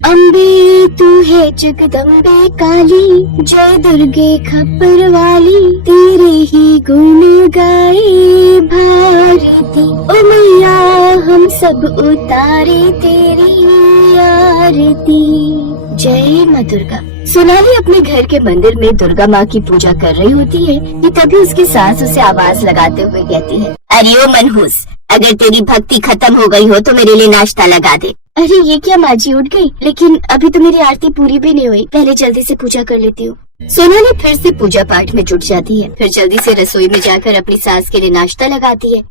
अम्बे तू है जगदम्बे काली, जय दुर्गे खप्पर वाली, तेरे ही गुण गाए भारती। ओ मैया हम सब उतारे तेरी आरती। जय माँ दुर्गा। सोनाली अपने घर के मंदिर में दुर्गा माँ की पूजा कर रही होती है कि तभी उसकी सास उसे आवाज लगाते हुए कहती है, अरे ओ मनहूस, अगर तेरी भक्ति खत्म हो गई हो तो मेरे लिए नाश्ता लगा दे। अरे ये क्या माँ जी, उठ गई? लेकिन अभी तो मेरी आरती पूरी भी नहीं हुई, पहले जल्दी से पूजा कर लेती हूँ। सोनाली फिर से पूजा पाठ में जुट जाती है, फिर जल्दी से रसोई में जाकर अपनी सास के लिए नाश्ता लगाती है।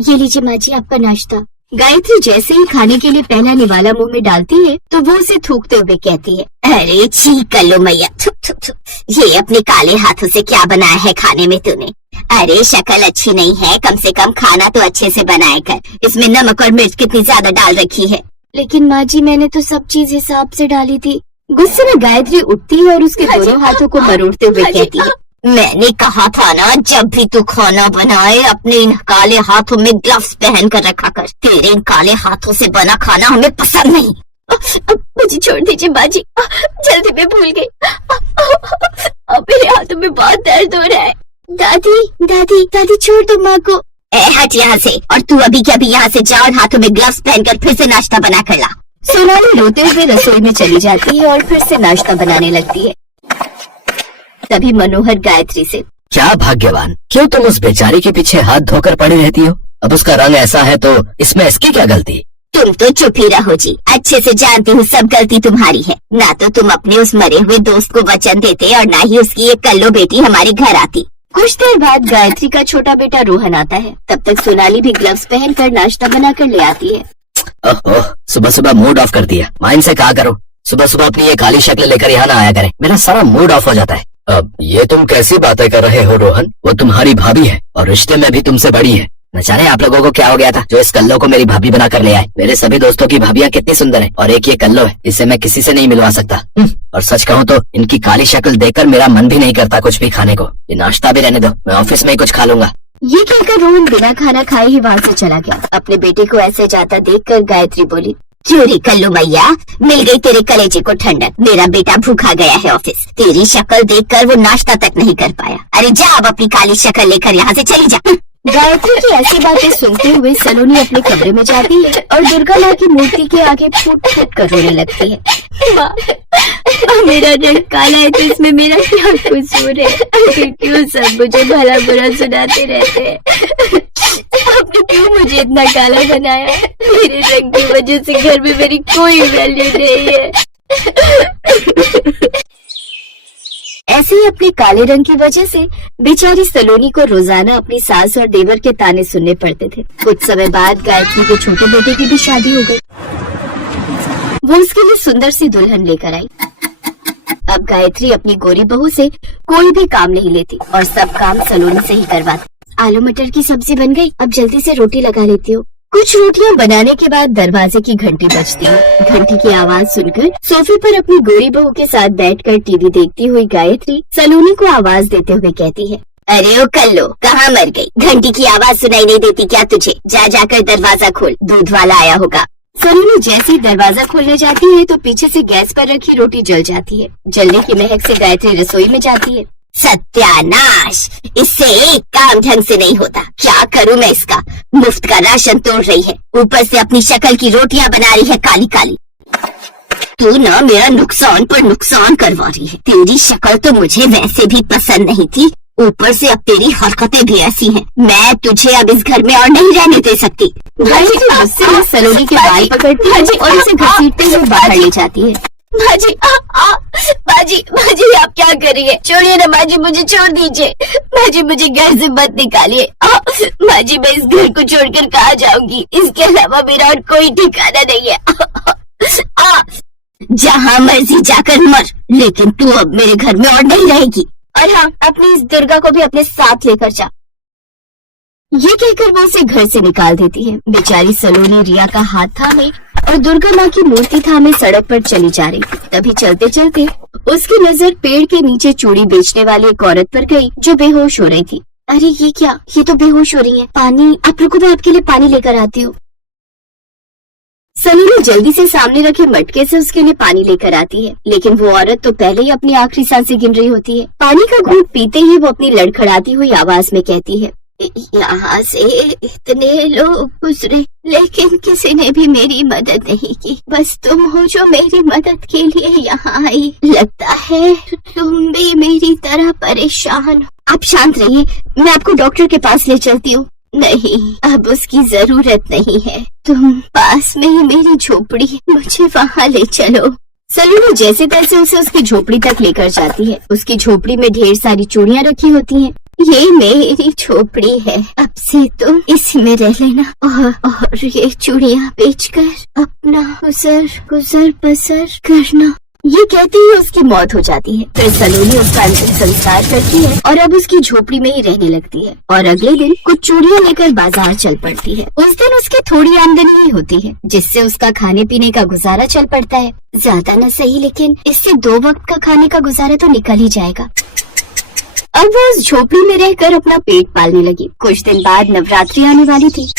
ये लीजिए माँ जी आपका नाश्ता। गायत्री जैसे ही खाने के लिए पहला निवाला मुंह में डालती है तो वो उसे थूकते हुए कहती है, अरे छी कर लो मैया, थु, थु, थु। ये अपने काले हाथों से क्या बनाया है खाने में तूने? अरे शक्ल अच्छी नहीं है, कम से कम खाना तो अच्छे से बनाया कर। इसमें नमक और मिर्च कितनी ज्यादा डाल रखी है। लेकिन माँ जी मैंने तो सब चीज हिसाब से डाली थी। गुस्से में गायत्री उठती है और उसके दोनों हाथों को मरोड़ते हुए कहती है, मैंने कहा था ना, जब भी तू खाना बनाए अपने इन काले हाथों में ग्लव्स पहन कर रखा कर। तेरे इन काले हाथों से बना खाना हमें पसंद नहीं। मुझे छोड़ दीजिए माँ जी, जल्दी मैं भूल गई। अब मेरे हाथों में बहुत दर्द हो रहा है। दादी दादी दादी छोड़ दो माँ को। हट यहाँ से, और तू अभी के अभी यहाँ से जा और हाथों में ग्लव्स पहनकर फिर से नाश्ता बना कर ला। सोनाली रोते हुए रसोई में चली जाती है और फिर से नाश्ता बनाने लगती है। तभी मनोहर गायत्री से, क्या भाग्यवान, क्यों तुम उस बेचारी के पीछे हाथ धोकर पड़ी रहती हो? अब उसका रंग ऐसा है तो इसमें इसकी क्या गलती? तुम तो चुप ही रहो जी, अच्छे से जानती हूँ सब गलती तुम्हारी है। ना तो तुम अपने उस मरे हुए दोस्त को वचन देते और ना ही उसकी एक कल्लो बेटी हमारे घर आती। कुछ देर बाद गायत्री का छोटा बेटा रोहन आता है। तब तक सोनाली भी ग्लव्स पहनकर नाश्ता बनाकर ले आती है। ओह, सुबह सुबह मूड ऑफ कर दिया। माँ इनसे कहा करो सुबह सुबह अपनी ये काली शक्ल लेकर यहाँ ना आया करे, मेरा सारा मूड ऑफ हो जाता है। अब ये तुम कैसी बातें कर रहे हो रोहन? वो तुम्हारी भाभी है और रिश्ते में भी तुमसे बड़ी है। न जाने आप लोगों को क्या हो गया था जो इस कल्लो को मेरी भाभी बना कर ले आए। मेरे सभी दोस्तों की भाभियाँ कितनी सुंदर है और एक ये कल्लो है, इसे मैं किसी से नहीं मिलवा सकता। और सच कहूँ तो इनकी काली शक्ल देखकर मेरा मन भी नहीं करता कुछ भी खाने को। ये नाश्ता भी रहने दो, मैं ऑफिस में ही कुछ खा लूंगा। ये कहकर रोहन बिना खाना खाए ही वहाँ से चला गया। अपने बेटे को ऐसे जाता देखकर गायत्री बोली, क्यों रे कल्लू मैया, मिल गई तेरे कलेजे को ठंडक। मेरा बेटा भूखा गया है ऑफिस, तेरी शक्ल देखकर वो नाश्ता तक नहीं कर पाया। अरे जा अब अपनी काली शक्ल लेकर यहाँ से चली जा। गायत्री की ऐसी बातें सुनते हुए सलोनी अपने कमरे में जाती है और दुर्गा माँ की मूर्ति के आगे फूट फूट कर रोने लगती है। माँ, मेरा रंग काला है तो इसमें मेरा क्या कसूर है? क्यों सब मुझे भला बुरा सुनाते रहते हैं? आपने क्यों मुझे इतना काला बनाया? मेरे रंग की वजह से घर में मेरी कोई वैल्यू नहीं है। ऐसे ही अपने काले रंग की वजह से बेचारी सलोनी को रोजाना अपनी सास और देवर के ताने सुनने पड़ते थे। कुछ समय बाद गायत्री के छोटे बेटे की भी शादी हो गई। वो उसके लिए सुंदर सी दुल्हन लेकर आई। अब गायत्री अपनी गोरी बहू से कोई भी काम नहीं लेती और सब काम सलोनी से ही करवाती। आलू मटर की सब्जी बन गई, अब जल्दी से रोटी लगा लेती हूँ। कुछ रोटियां बनाने के बाद दरवाजे की घंटी बजती है। घंटी की आवाज सुनकर सोफे पर अपनी गोरी बहू के साथ बैठकर टीवी देखती हुई गायत्री सलोनी को आवाज देते हुए कहती है, अरे ओ कल्लो, कहाँ मर गई? घंटी की आवाज सुनाई नहीं देती क्या तुझे? जा जाकर दरवाजा खोल, दूध वाला आया होगा। सलोनी जैसे ही दरवाजा खोलने जाती है तो पीछे से गैस पर रखी रोटी जल जाती है। जलने की महक से गायत्री रसोई में जाती है। सत्यानाश, इससे एक काम ढंग से नहीं होता। क्या करूं मैं इसका? मुफ्त का राशन तोड़ रही है, ऊपर से अपनी शक्ल की रोटियां बना रही है काली काली। तू ना मेरा नुकसान पर नुकसान करवा रही है। तेरी शक्ल तो मुझे वैसे भी पसंद नहीं थी, ऊपर से अब तेरी हरकतें भी ऐसी हैं। मैं तुझे अब इस घर में और नहीं रहने दे सकती। सलोनी के बाल पकड़ती है और उसे घसीटते हुए बाहर ले जाती है। बाजी, बाजी आप क्या करिए? छोड़िए ना बाजी, मुझे छोड़ दीजिए। बाजी मुझे घर से मत निकालिए। बाजी मैं इस घर को छोड़कर कहाँ जाऊंगी? इसके अलावा मेरा और कोई ठिकाना नहीं है। जहाँ मर्जी जाकर मर, लेकिन तू अब मेरे घर में और नहीं रहेगी। और हाँ, अपनी इस दुर्गा को भी अपने साथ लेकर जा। ये कहकर वो उसे घर से निकाल देती है। बेचारी सलोनी रिया का हाथ थामे और दुर्गा माँ की मूर्ति थामे सड़क पर चली जा रही। तभी चलते चलते उसकी नजर पेड़ के नीचे चूड़ी बेचने वाली एक औरत पर गई जो बेहोश हो रही थी। अरे ये क्या, ये तो बेहोश हो रही है। पानी, आप रुको, मैं आपके लिए पानी लेकर आती हूँ। सलोनी जल्दी से सामने रखे मटके से उसके लिए पानी लेकर आती है, लेकिन वो औरत तो पहले ही अपनी आखिरी सांसें गिन रही होती है। पानी का घूंट पीते ही वो अपनी लड़खड़ाती हुई आवाज में कहती है, यहाँ से इतने लोग गुजरे लेकिन किसी ने भी मेरी मदद नहीं की। बस तुम हो जो मेरी मदद के लिए यहाँ आई। लगता है तुम भी मेरी तरह परेशान हो। आप शांत रहिए, मैं आपको डॉक्टर के पास ले चलती हूँ। नहीं, अब उसकी जरूरत नहीं है। तुम पास में ही मेरी झोपड़ी, मुझे वहाँ ले चलो। सलोनी जैसे तैसे उसे उसकी झोपड़ी तक लेकर जाती है। उसकी झोपड़ी में ढेर सारी चूड़ियाँ रखी होती हैं। ये मेरी झोपड़ी है, अब से तुम इसमें रह लेना और ये चूड़ियाँ बेचकर अपना गुजर बसर करना। ये कहते ही उसकी मौत हो जाती है। फिर सलोनी उसका अंतिम संस्कार करती है और अब उसकी झोपड़ी में ही रहने लगती है और अगले दिन कुछ चूड़ियाँ लेकर बाजार चल पड़ती है। उस दिन उसकी थोड़ी आमदनी ही होती है जिससे उसका खाने पीने का गुजारा चल पड़ता है। ज्यादा न सही, लेकिन इससे 2 वक्त का खाने का गुजारा तो निकल ही जाएगा। अब वो उस झोपड़ी में रहकर अपना पेट पालने लगी। कुछ दिन बाद नवरात्रि आने वाली थी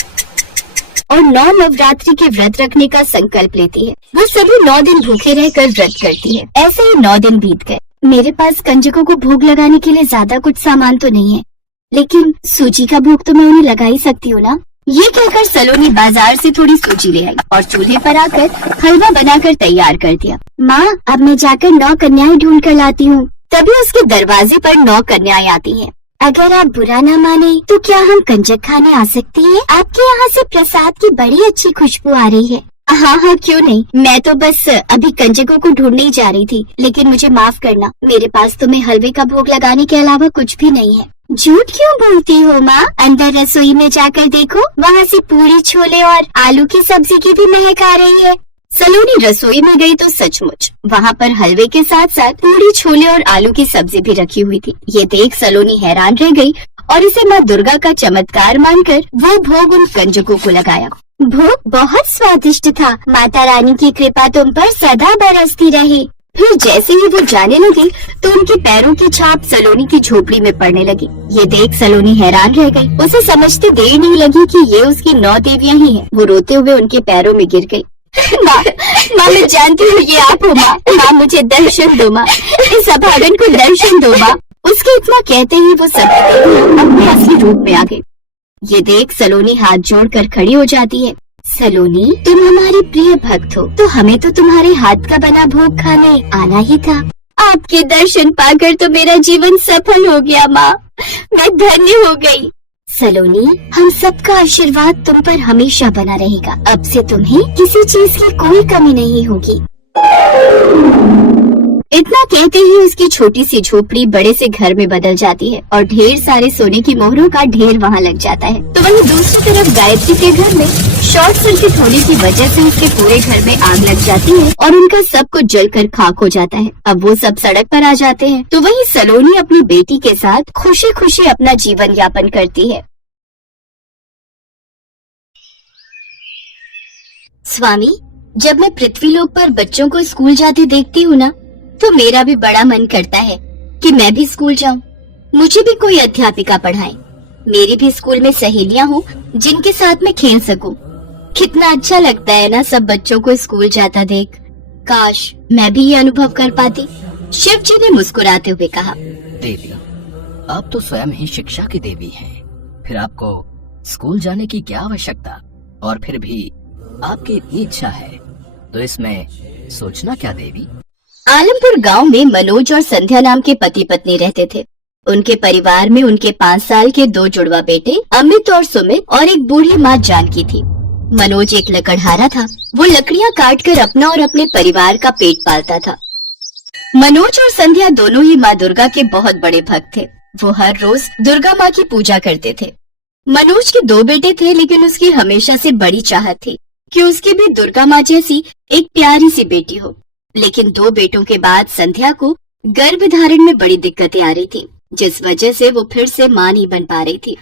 और 9 नवरात्रि के व्रत रखने का संकल्प लेती है। वो सभी 9 दिन भूखे रहकर व्रत करती है। ऐसे ही 9 दिन बीत गए। मेरे पास कंजकों को भोग लगाने के लिए ज्यादा कुछ सामान तो नहीं है, लेकिन सूजी का भोग तो मैं उन्हें लगा ही सकती हूँ ना। ये कहकर सलोनी बाजार से थोड़ी सूजी ले आई और चूल्हे पर आकर हलवा बनाकर तैयार कर दिया। माँ, अब मैं जाकर 9 कन्याएं ढूंढ कर लाती हूँ। तभी उसके दरवाजे पर 9 कन्याएं आती हैं। अगर आप बुरा ना माने तो क्या हम कंजक खाने आ सकती हैं? आपके यहाँ से प्रसाद की बड़ी अच्छी खुशबू आ रही है। हाँ, क्यों नहीं। मैं तो बस अभी कंजकों को ढूंढने ही जा रही थी, लेकिन मुझे माफ करना, मेरे पास तुम्हें हलवे का भोग लगाने के अलावा कुछ भी नहीं है। झूठ क्यों बोलती हो माँ? अंदर रसोई में जाकर देखो, वहाँ से पूरी, छोले और आलू की सब्जी की भी महक आ रही है। सलोनी रसोई में गई तो सचमुच वहाँ पर हलवे के साथ साथ पूरी, छोले और आलू की सब्जी भी रखी हुई थी। ये देख सलोनी हैरान रह गई और इसे माँ दुर्गा का चमत्कार मानकर वो भोग उन कंजकों को लगाया। भोग बहुत स्वादिष्ट था। माता रानी की कृपा तुम पर सदा बरसती रहे। फिर जैसे ही वो जाने लगी तो उनके पैरों की छाप सलोनी की झोपड़ी में पड़ने लगी। ये देख सलोनी हैरान रह गई। उसे समझते देर नहीं लगी कि ये उसकी 9 देवियां ही हैं। वो रोते हुए उनके पैरों में गिर गई। माँ, मैं जानती हूँ ये आप हो माँ, मुझे दर्शन दो माँ, इस अभागन को दर्शन दो माँ। उसके इतना कहते ही वो सभी देवियां अपने असली रूप में आ गई। ये देख सलोनी हाथ जोड़कर खड़ी हो जाती है। सलोनी, तुम हमारी प्रिय भक्त हो, तो हमें तो तुम्हारे हाथ का बना भोग खाने आना ही था। आपके दर्शन पाकर तो मेरा जीवन सफल हो गया माँ, मैं धन्य हो गई। सलोनी, हम सबका आशीर्वाद तुम पर हमेशा बना रहेगा। अब से तुम्हें किसी चीज की कोई कमी नहीं होगी। इतना कहते ही उसकी छोटी सी झोपड़ी बड़े से घर में बदल जाती है और ढेर सारे सोने की मोहरों का ढेर वहाँ लग जाता है। तो वहीं दूसरी तरफ गायत्री के घर में शॉर्ट सर्किट होने की वजह से उसके पूरे घर में आग लग जाती है और उनका सब कुछ जलकर खाक हो जाता है। अब वो सब सड़क पर आ जाते हैं। तो वहीं सलोनी अपनी बेटी के साथ खुशी खुशी अपना जीवन यापन करती है। स्वामी, जब मैं पृथ्वीलोक पर बच्चों को स्कूल जाते देखती हूँ ना, तो मेरा भी बड़ा मन करता है कि मैं भी स्कूल जाऊं, मुझे भी कोई अध्यापिका पढ़ाए, मेरी भी स्कूल में सहेलियां हो जिनके साथ मैं खेल सकूं। कितना अच्छा लगता है ना सब बच्चों को स्कूल जाता देख। काश मैं भी ये अनुभव कर पाती। शिव जी ने मुस्कुराते हुए कहा, देवी, आप तो स्वयं ही शिक्षा की देवी हैं, फिर आपको स्कूल जाने की क्या आवश्यकता? और फिर भी आपकी इतनी इच्छा है तो इसमें सोचना क्या देवी? आलमपुर गांव में मनोज और संध्या नाम के पति पत्नी रहते थे। उनके परिवार में उनके 5 साल के 2 जुड़वा बेटे अमित और सुमित और एक बूढ़ी माँ जानकी थी। मनोज एक लकड़हारा था। वो लकड़ियाँ काटकर अपना और अपने परिवार का पेट पालता था। मनोज और संध्या दोनों ही माँ दुर्गा के बहुत बड़े भक्त थे। वो हर रोज दुर्गा माँ की पूजा करते थे। मनोज के 2 बेटे थे, लेकिन उसकी हमेशा से बड़ी चाहत थी कि उसकी भी दुर्गा माँ जैसी एक प्यारी सी बेटी हो। लेकिन 2 बेटों के बाद संध्या को गर्भ धारण में बड़ी दिक्कतें आ रही थी, जिस वजह से वो फिर से माँ नहीं बन पा रही थी।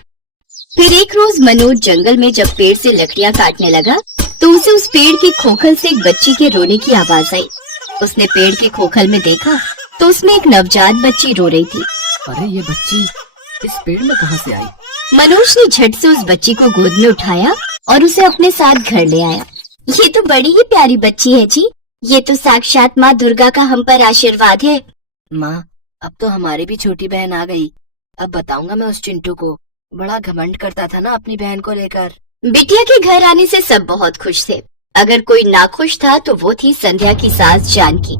फिर एक रोज मनोज जंगल में जब पेड़ से लकड़ियाँ काटने लगा तो उसे उस पेड़ के खोखल से एक बच्ची के रोने की आवाज आई। उसने पेड़ के खोखल में देखा तो उसमें एक नवजात बच्ची रो रही थी। अरे ये बच्ची इस पेड़ में कहाँ से आई? मनोज ने झट से उस बच्ची को गोद में उठाया और उसे अपने साथ घर ले आया। ये तो बड़ी ही प्यारी बच्ची है जी। ये तो साक्षात माँ दुर्गा का हम पर आशीर्वाद है। माँ, अब तो हमारी भी छोटी बहन आ गई। अब बताऊंगा मैं उस चिंटू को। बड़ा घमंड करता था ना अपनी बहन को लेकर। बिटिया के घर आने से सब बहुत खुश थे। अगर कोई नाखुश था तो वो थी संध्या की सास जानकी।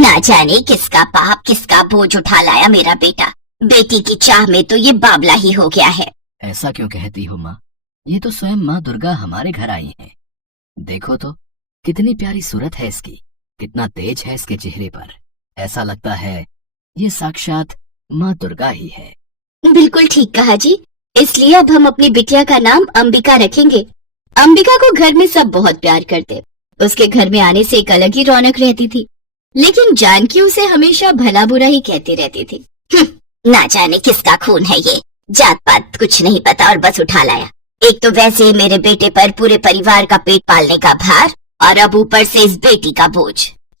ना जाने किसका पाप किसका बोझ उठा लाया मेरा बेटा। बेटी की चाह में तो ये बावला ही हो गया है। ऐसा क्यों कहती हो माँ? ये तो स्वयं माँ दुर्गा हमारे घर आई हैं। देखो तो कितनी प्यारी सूरत है इसकी, कितना तेज है इसके चेहरे पर। ऐसा लगता है ये साक्षात माँ दुर्गा ही है। बिल्कुल ठीक कहा जी। इसलिए अब हम अपनी बिटिया का नाम अंबिका रखेंगे। अंबिका को घर में सब बहुत प्यार करते। उसके घर में आने से एक अलग ही रौनक रहती थी। लेकिन जानकी उसे हमेशा भला बुरा ही कहती रहती थी। ना जाने किसका खून है ये। जात पात कुछ नहीं पता और बस उठा लाया। एक तो वैसे ही मेरे बेटे पर पूरे परिवार का पेट पालने का भार और अब ऊपर से इस बेटी का बोझ।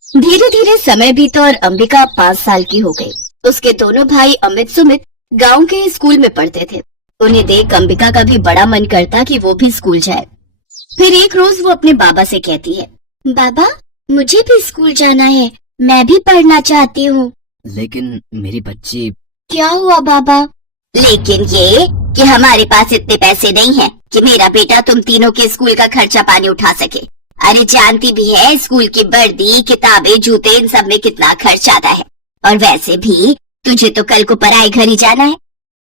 धीरे धीरे समय बीता और अंबिका 5 साल की हो गई। उसके दोनों भाई अमित सुमित गांव के स्कूल में पढ़ते थे। उन्हें देख अंबिका का भी बड़ा मन करता कि वो भी स्कूल जाए। फिर एक रोज वो अपने बाबा से कहती है, बाबा मुझे भी स्कूल जाना है, मैं भी पढ़ना चाहती हूँ। लेकिन मेरी बच्ची। क्या हुआ बाबा? लेकिन ये कि हमारे पास इतने पैसे नहीं हैं कि मेरा बेटा तुम तीनों के स्कूल का खर्चा पानी उठा सके। अरे जानती भी है स्कूल की वर्दी किताबें जूते इन सब में कितना खर्च आता है। और वैसे भी तुझे तो कल को पराए घर ही जाना है।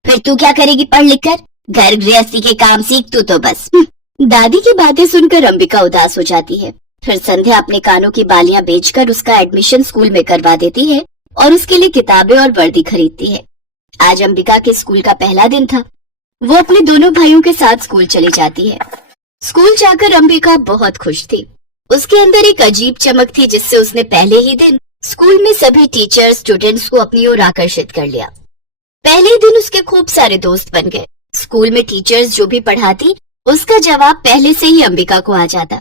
फिर तू क्या करेगी पढ़ लिख कर? घर गृहस्थी के काम सीख तू तो बस। दादी की बातें सुनकर अंबिका उदास हो जाती है। फिर संध्या अपने कानों की बालियां बेचकर उसका एडमिशन स्कूल में करवा देती है और उसके लिए किताबें और वर्दी खरीदती है। आज अंबिका के स्कूल का पहला दिन था। वो अपने दोनों भाइयों के साथ स्कूल चली जाती है। स्कूल जाकर अंबिका बहुत खुश थी। उसके अंदर एक अजीब चमक थी जिससे उसने पहले ही दिन स्कूल में सभी टीचर स्टूडेंट्स को अपनी ओर आकर्षित कर लिया। पहले ही दिन उसके खूब सारे दोस्त बन गए। स्कूल में टीचर्स जो भी पढ़ाती उसका जवाब पहले से ही अंबिका को आ जाता।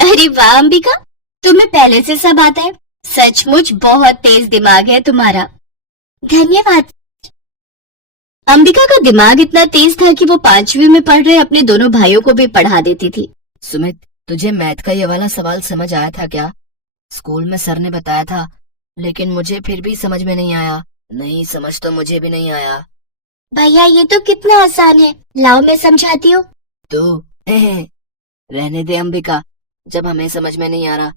अरे वाह अंबिका, तुम्हें पहले से सब आता है। सचमुच बहुत तेज दिमाग है तुम्हारा। धन्यवाद। अंबिका का दिमाग इतना तेज था कि वो 5वीं में पढ़ रहे अपने दोनों भाइयों को भी पढ़ा देती थी। सुमित, तुझे मैथ का ये वाला सवाल समझ आया था क्या? स्कूल में सर ने बताया था, लेकिन मुझे फिर भी समझ में नहीं आया। नहीं, समझ तो मुझे भी नहीं आया। भैया ये तो कितना आसान है, लाओ मैं समझाती हूँ। तो रहने दे अंबिका, जब हमें समझ में नहीं आ रहा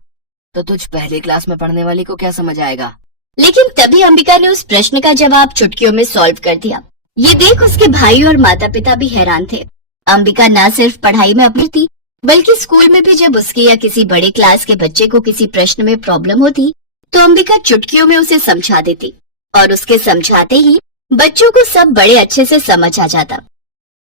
तो तुझ पहली क्लास में पढ़ने वाली को क्या समझ आएगा? लेकिन तभी अंबिका ने उस प्रश्न का जवाब चुटकियों में सॉल्व कर दिया। ये देख उसके भाई और माता पिता भी हैरान थे। अंबिका न सिर्फ पढ़ाई में अपनी थी, बल्कि स्कूल में भी जब उसकी या किसी बड़े क्लास के बच्चे को किसी प्रश्न में प्रॉब्लम होती तो अंबिका चुटकियों में उसे समझा देती और उसके समझाते ही बच्चों को सब बड़े अच्छे से समझ आ जाता।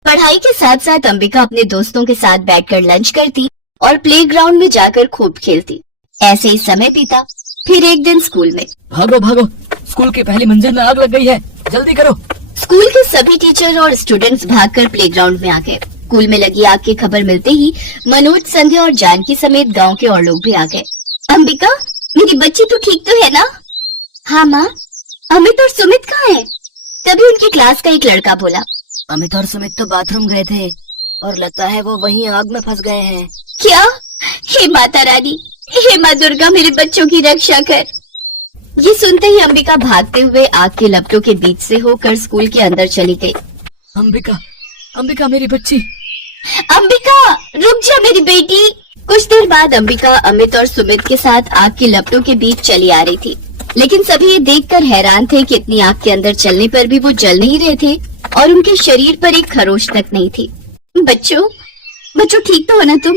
पढ़ाई के साथ साथ अंबिका अपने दोस्तों के साथ बैठकर लंच करती और प्लेग्राउंड में जाकर खूब खेलती। ऐसे ही समय बीता। फिर एक दिन स्कूल में, भागो भागो, स्कूल की पहली मंजिल में आग लग गई है, जल्दी करो। स्कूल के सभी टीचर और स्टूडेंट्स भागकर प्लेग्राउंड में आ गए। स्कूल में लगी आग की खबर मिलते ही मनोज, संध्या और जानकी समेत गांव के और लोग भी आ गए। अंबिका मेरी बच्ची तो ठीक तो है ना? हाँ माँ। अमित और सुमित कहाँ हैं? तभी उनकी क्लास का एक लड़का बोला, अमित और सुमित तो बाथरूम गए थे और लगता है वो वहीं आग में फंस गए हैं। क्या? हे माता रानी, हे माँ दुर्गा, मेरे बच्चों की रक्षा कर। ये सुनते ही अंबिका भागते हुए आग के लपटों के बीच से होकर स्कूल के अंदर चली गई। अंबिका, अंबिका मेरी बच्ची। अंबिका रुक जा मेरी बेटी। कुछ देर बाद अंबिका अमित और सुमित के साथ आग की लपटों के बीच चली आ रही थी, लेकिन सभी ये देखकर हैरान थे कि इतनी आग के अंदर चलने पर भी वो जल नहीं रहे थे और उनके शरीर पर एक खरोच तक नहीं थी। बच्चों ठीक तो हो ना तुम?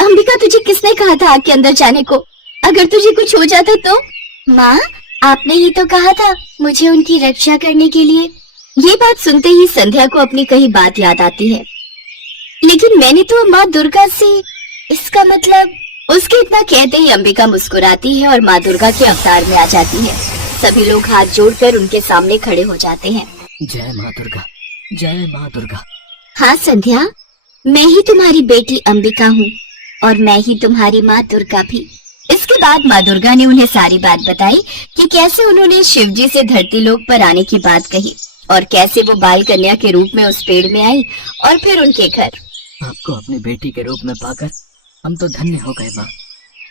अंबिका तुझे किसने कहा था आग के अंदर जाने को? अगर तुझे कुछ हो जाता तो? माँ आपने ही तो कहा था मुझे उनकी रक्षा करने के लिए। ये बात सुनते ही संध्या को अपनी कही बात याद आती है। लेकिन मैंने तो माँ दुर्गा से, इसका मतलब। उसके इतना कहते ही अंबिका मुस्कुराती है और माँ दुर्गा के अवतार में आ जाती है। सभी लोग हाथ जोड़कर उनके सामने खड़े हो जाते हैं। जय माँ दुर्गा, जय माँ दुर्गा। हाँ संध्या, मैं ही तुम्हारी बेटी अंबिका हूँ और मैं ही तुम्हारी माँ दुर्गा भी। इसके बाद माँ दुर्गा ने उन्हें सारी बात बताई कि कैसे उन्होंने शिवजी से धरती लोक पर आने की बात कही और कैसे वो बाल कन्या के रूप में उस पेड़ में आई और फिर उनके घर। आपको अपनी बेटी के रूप में पाकर हम तो धन्य हो गए माँ,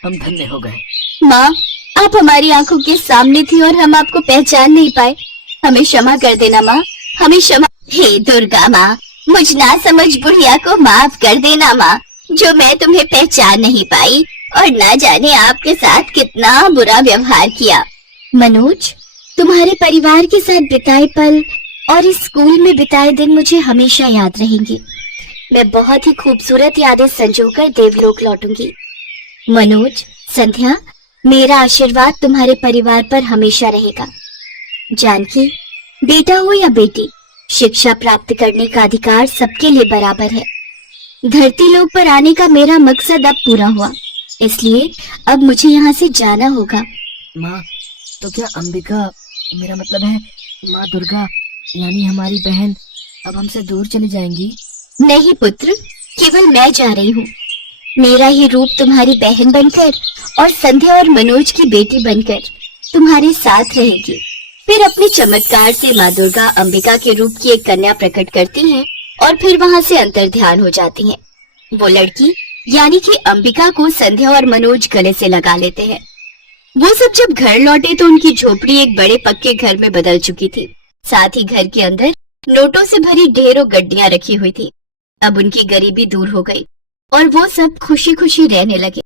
हम धन्य हो गए। माँ, आप हमारी आंखों के सामने थी और हम आपको पहचान नहीं पाए। हमें क्षमा कर देना माँ, हमें क्षमा। हे दुर्गा माँ, मुझ ना समझ बुढ़िया को माफ कर देना माँ, जो मैं तुम्हें पहचान नहीं पाई और ना जाने आपके साथ कितना बुरा व्यवहार किया। मनोज, तुम्हारे परिवार के साथ बिताए पल और इस स्कूल में बिताए दिन मुझे हमेशा याद रहेंगे। मैं बहुत ही खूबसूरत यादें संजोकर देवलोक लौटूंगी। मनोज, संध्या, मेरा आशीर्वाद तुम्हारे परिवार पर हमेशा रहेगा। जानकी, बेटा हो या बेटी, शिक्षा प्राप्त करने का अधिकार सबके लिए बराबर है। धरती लोक पर आने का मेरा मकसद अब पूरा हुआ, इसलिए अब मुझे यहाँ से जाना होगा। माँ, तो क्या अंबिका, मेरा मतलब है माँ दुर्गा, यानी हमारी बहन, अब हमसे दूर चली जाएंगी? नहीं पुत्र, केवल मैं जा रही हूँ। मेरा ही रूप तुम्हारी बहन बनकर और संध्या और मनोज की बेटी बनकर तुम्हारे साथ रहेगी। फिर अपने चमत्कार से माँ दुर्गा अंबिका के रूप की एक कन्या प्रकट करती हैं और फिर वहाँ से अंतर्ध्यान हो जाती हैं। वो लड़की यानी कि अंबिका को संध्या और मनोज गले से लगा लेते हैं। वो सब जब घर लौटे तो उनकी झोपड़ी एक बड़े पक्के घर में बदल चुकी थी। साथ ही घर के अंदर नोटों से भरी ढेरों गड्डियां रखी हुई थी। अब उनकी गरीबी दूर हो गई और वो सब खुशी खुशी रहने लगे।